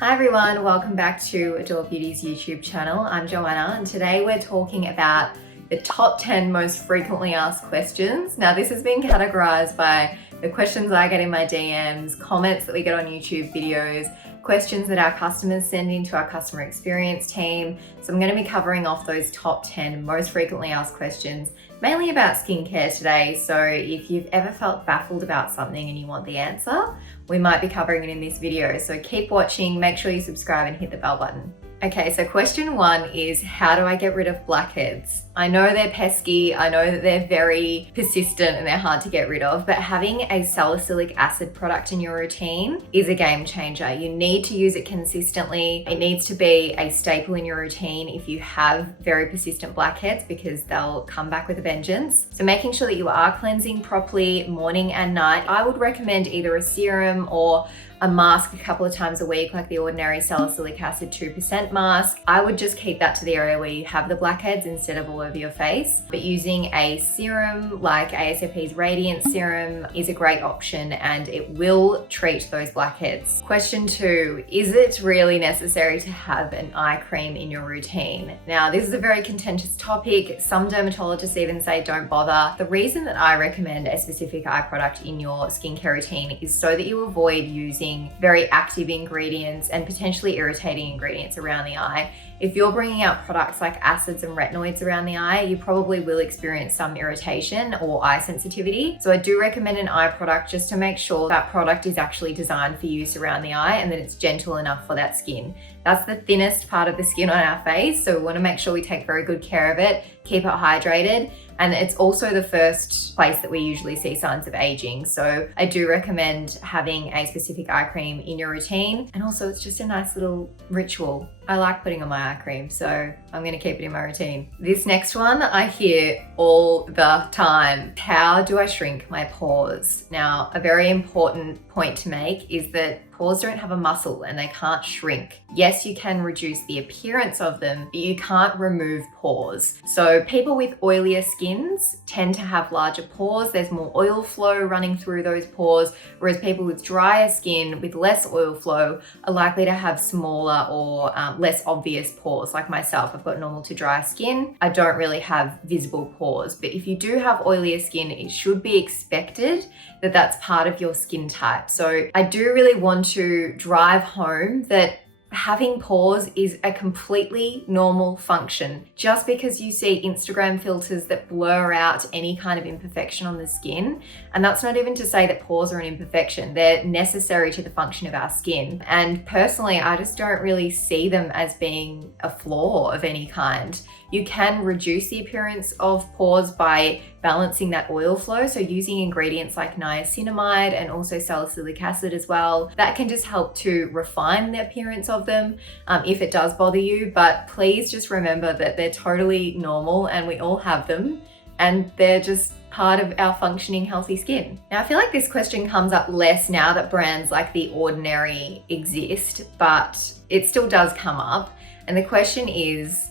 Hi everyone, welcome back to Adore Beauty's YouTube channel. I'm Joanna and today we're talking about the top 10 most frequently asked questions. Now this has been categorized by the questions I get in my DMs, comments that we get on YouTube videos, questions that our customers send into our customer experience team. So I'm going to be covering off those top 10 most frequently asked questions, mainly about skincare today. So if you've ever felt baffled about something and you want the answer, we might be covering it in this video. So keep watching, make sure you subscribe and hit the bell button. Okay, so question one is, how do I get rid of blackheads? I know they're pesky, I know that they're very persistent and they're hard to get rid of, but having a salicylic acid product in your routine is a game changer. You need to use it consistently. It needs to be a staple in your routine if you have very persistent blackheads, because they'll come back with a vengeance. So making sure that you are cleansing properly morning and night. I would recommend either a serum or a mask a couple of times a week, like the Ordinary Salicylic Acid 2% mask. I would just keep that to the area where you have the blackheads instead of all over your face. But using a serum like ASAP's Radiant Serum is a great option and it will treat those blackheads. Question two, is it really necessary to have an eye cream in your routine? Now, this is a very contentious topic. Some dermatologists even say don't bother. The reason that I recommend a specific eye product in your skincare routine is so that you avoid using very active ingredients and potentially irritating ingredients around the eye. If you're bringing out products like acids and retinoids around the eye, you probably will experience some irritation or eye sensitivity. So I do recommend an eye product just to make sure that product is actually designed for use around the eye and that it's gentle enough for that skin. That's the thinnest part of the skin on our face, so we want to make sure we take very good care of it, keep it hydrated, and it's also the first place that we usually see signs of aging. So I do recommend having a specific eye cream in your routine. And also it's just a nice little ritual. I like putting on my eye cream, so I'm going to keep it in my routine. This next one I hear all the time. How do I shrink my pores? Now, a very important point to make is that pores don't have a muscle and they can't shrink. Yes, you can reduce the appearance of them, but you can't remove pores. So people with oilier skins tend to have larger pores. There's more oil flow running through those pores, whereas people with drier skin with less oil flow are likely to have smaller or less obvious pores. Like myself, I've got normal to dry skin. I don't really have visible pores, but if you do have oilier skin, it should be expected that that's part of your skin type. So I do really want to drive home that having pores is a completely normal function. Just because you see Instagram filters that blur out any kind of imperfection on the skin, and that's not even to say that pores are an imperfection, they're necessary to the function of our skin. And personally, I just don't really see them as being a flaw of any kind. You can reduce the appearance of pores by balancing that oil flow. So using ingredients like niacinamide and also salicylic acid as well, that can just help to refine the appearance of them if it does bother you. But please just remember that they're totally normal and we all have them, and they're just part of our functioning healthy skin. Now, I feel like this question comes up less now that brands like The Ordinary exist, but it still does come up. And the question is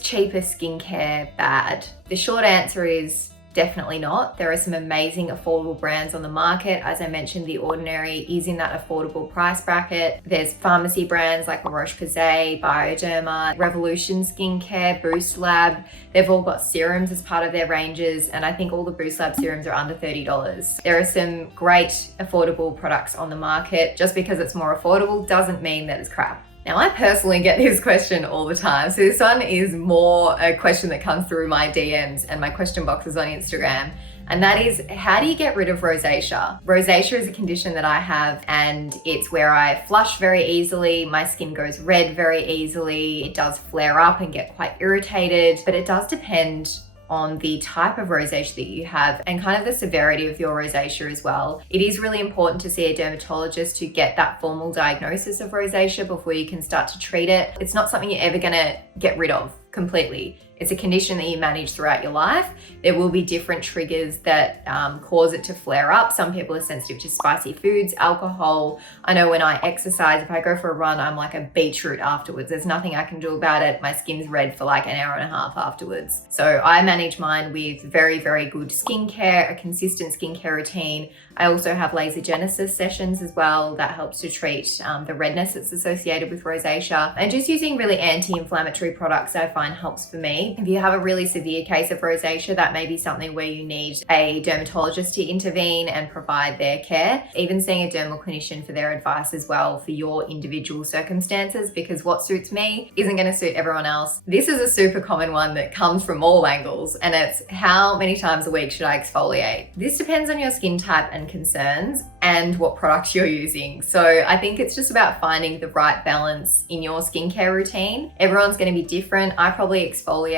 cheaper skincare bad? The short answer is definitely not. There are some amazing affordable brands on the market. As I mentioned, The Ordinary is in that affordable price bracket. There's pharmacy brands like La Roche-Posay, Bioderma, Revolution Skincare, Boost Lab. They've all got serums as part of their ranges, and I think all the Boost Lab serums are under $30. There are some great affordable products on the market. Just because it's more affordable doesn't mean that it's crap. Now, I personally get this question all the time. So this one is more a question that comes through my DMs and my question boxes on Instagram. And that is, how do you get rid of rosacea? Rosacea is a condition that I have, and it's where I flush very easily. My skin goes red very easily. It does flare up and get quite irritated, but it does depend on the type of rosacea that you have and kind of the severity of your rosacea as well. It is really important to see a dermatologist to get that formal diagnosis of rosacea before you can start to treat it. It's not something you're ever gonna get rid of completely. It's a condition that you manage throughout your life. There will be different triggers that cause it to flare up. Some people are sensitive to spicy foods, alcohol. I know when I exercise, if I go for a run, I'm like a beetroot afterwards. There's nothing I can do about it. My skin's red for like an hour and a half afterwards. So I manage mine with very, very good skincare, a consistent skincare routine. I also have laser genesis sessions as well that helps to treat the redness that's associated with rosacea. And just using really anti-inflammatory products I find helps for me. If you have a really severe case of rosacea, that may be something where you need a dermatologist to intervene and provide their care. Even seeing a dermal clinician for their advice as well for your individual circumstances, because what suits me isn't going to suit everyone else. This is a super common one that comes from all angles, and it's how many times a week should I exfoliate? This depends on your skin type and concerns and what products you're using. So I think it's just about finding the right balance in your skincare routine. Everyone's going to be different. I probably exfoliate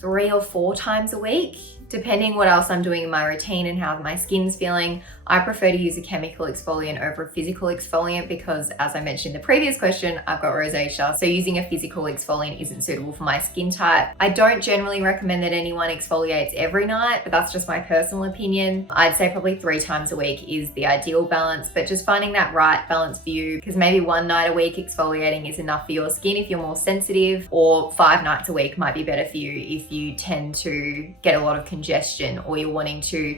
3 or 4 times a week, depending what else I'm doing in my routine and how my skin's feeling. I prefer to use a chemical exfoliant over a physical exfoliant because, as I mentioned in the previous question, I've got rosacea, so using a physical exfoliant isn't suitable for my skin type. I don't generally recommend that anyone exfoliates every night, but that's just my personal opinion. I'd say probably 3 times a week is the ideal balance, but just finding that right balance for you, because maybe 1 night a week exfoliating is enough for your skin if you're more sensitive, or 5 nights a week might be better for you if you tend to get a lot of congestion or you're wanting to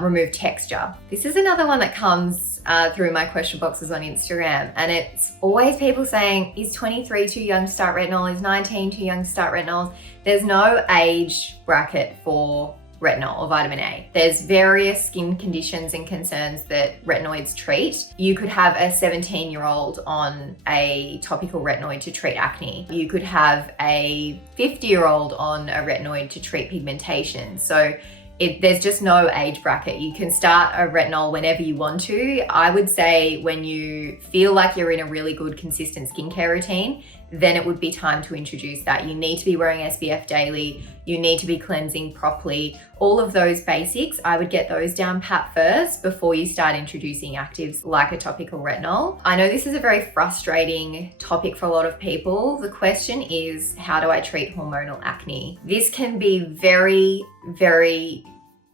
remove texture. This is another one that comes through my question boxes on Instagram, and it's always people saying, is 23 too young to start retinol? Is 19 too young to start retinols? There's no age bracket for retinol or vitamin A. There's various skin conditions and concerns that retinoids treat. You could have a 17-year-old on a topical retinoid to treat acne. You could have a 50-year-old on a retinoid to treat pigmentation. So there's just no age bracket. You can start a retinol whenever you want to. I would say when you feel like you're in a really good, consistent skincare routine, then it would be time to introduce that. You need to be wearing SPF daily. You need to be cleansing properly. All of those basics, I would get those down pat first before you start introducing actives like a topical retinol. I know this is a very frustrating topic for a lot of people. The question is, how do I treat hormonal acne? This can be very, very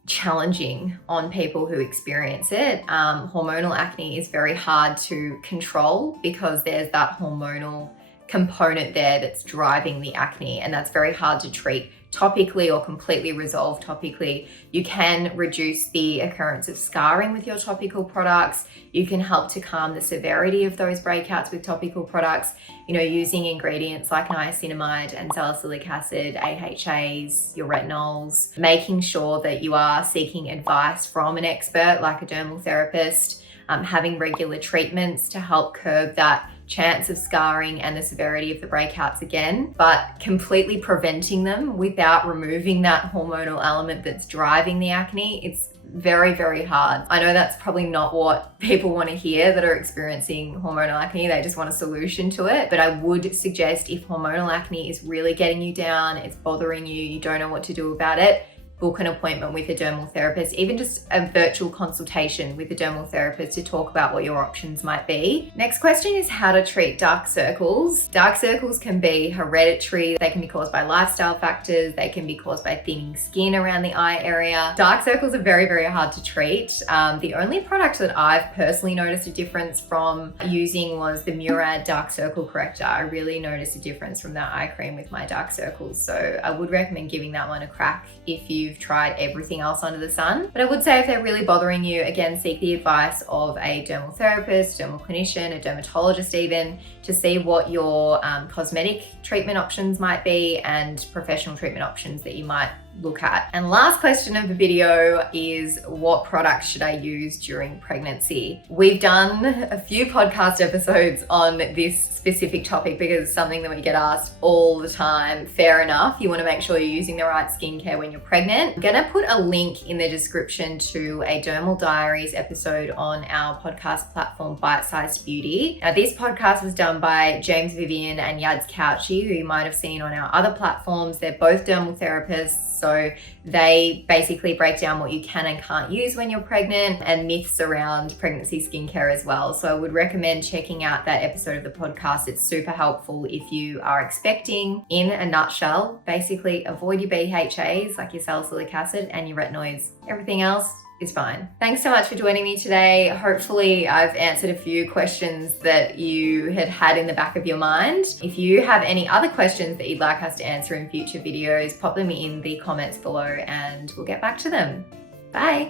challenging on people who experience it. Hormonal acne is very hard to control because there's that hormonal component there that's driving the acne, and that's very hard to treat topically or completely resolve topically. You can reduce the occurrence of scarring with your topical products. You can help to calm the severity of those breakouts with topical products, using ingredients like niacinamide and salicylic acid, AHAs, your retinols, making sure that you are seeking advice from an expert like a dermal therapist, having regular treatments to help curb that chance of scarring and the severity of the breakouts again, but completely preventing them without removing that hormonal element that's driving the acne, it's very, very hard. I know that's probably not what people want to hear that are experiencing hormonal acne. They just want a solution to it. But I would suggest, if hormonal acne is really getting you down, it's bothering you, you don't know what to do about it, book an appointment with a dermal therapist, even just a virtual consultation with a dermal therapist to talk about what your options might be. Next question is how to treat dark circles. Dark circles can be hereditary. They can be caused by lifestyle factors. They can be caused by thinning skin around the eye area. Dark circles are very, very hard to treat. The only product that I've personally noticed a difference from using was the Murad Dark Circle Corrector. I really noticed a difference from that eye cream with my dark circles. So I would recommend giving that one a crack if you've tried everything else under the sun. But I would say if they're really bothering you, again, seek the advice of a dermal therapist, dermal clinician, a dermatologist even, to see what your cosmetic treatment options might be and professional treatment options that you might look at. And last question of the video is, what products should I use during pregnancy? We've done a few podcast episodes on this specific topic because it's something that we get asked all the time. Fair enough, you want to make sure you're using the right skincare when you're pregnant. I'm gonna put a link in the description to a Dermal Diaries episode on our podcast platform, Bite Sized Beauty. Now, this podcast was done by James Vivian and Yads Couchy, who you might have seen on our other platforms. They're both dermal therapists, so So they basically break down what you can and can't use when you're pregnant and myths around pregnancy skincare as well. So I would recommend checking out that episode of the podcast. It's super helpful if you are expecting. In a nutshell, basically avoid your BHAs like your salicylic acid and your retinoids. Everything else is fine. Thanks so much for joining me today. Hopefully I've answered a few questions that you had in the back of your mind. If you have any other questions that you'd like us to answer in future videos, pop them in the comments below and we'll get back to them. Bye.